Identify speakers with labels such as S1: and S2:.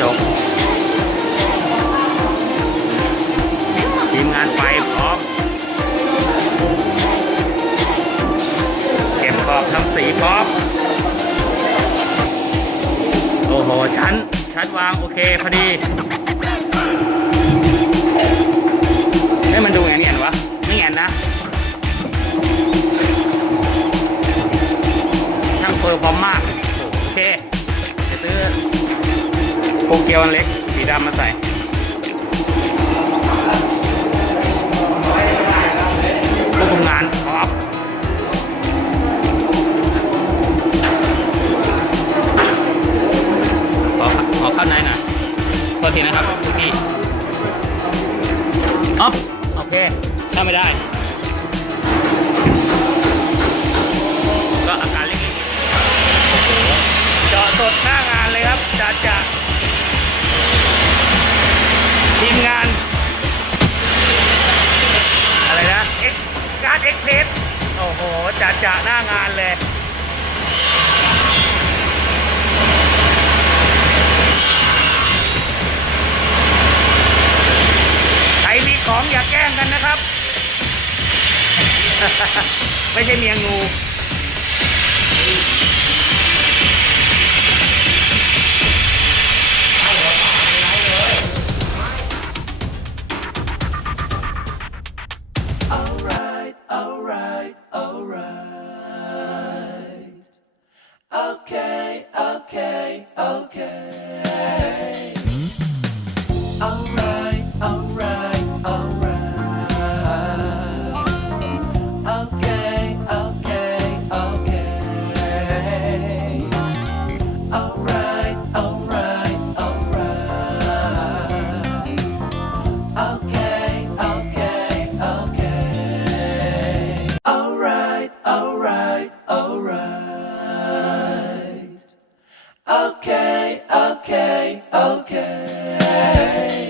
S1: จกทีมงานไฟพร้อมเก็บขอบทำสีพร้อมโอ้โห ชั้น ชั้นวาง โอเค พอดีเฮ้ยมันดูแงนๆวะ ไม่แงนนะ ช่างเฟอร์พร้อมมาก โอเค ปเกียวอันเล็กสีดำมาใส่ควบคุมงานพร้อมขอขอเข้าในหน่อยโทษทีนะครับพี่อ๊อฟโอเคถ้าไม่ได้ก็อาการเล็กๆจอดสดหน้าง เอ็กเพสโอ้โหจะจะหน้างานเลยใครมีของอย่าแกล้งกันนะครับ ไม่ใช่เมียงู Okay.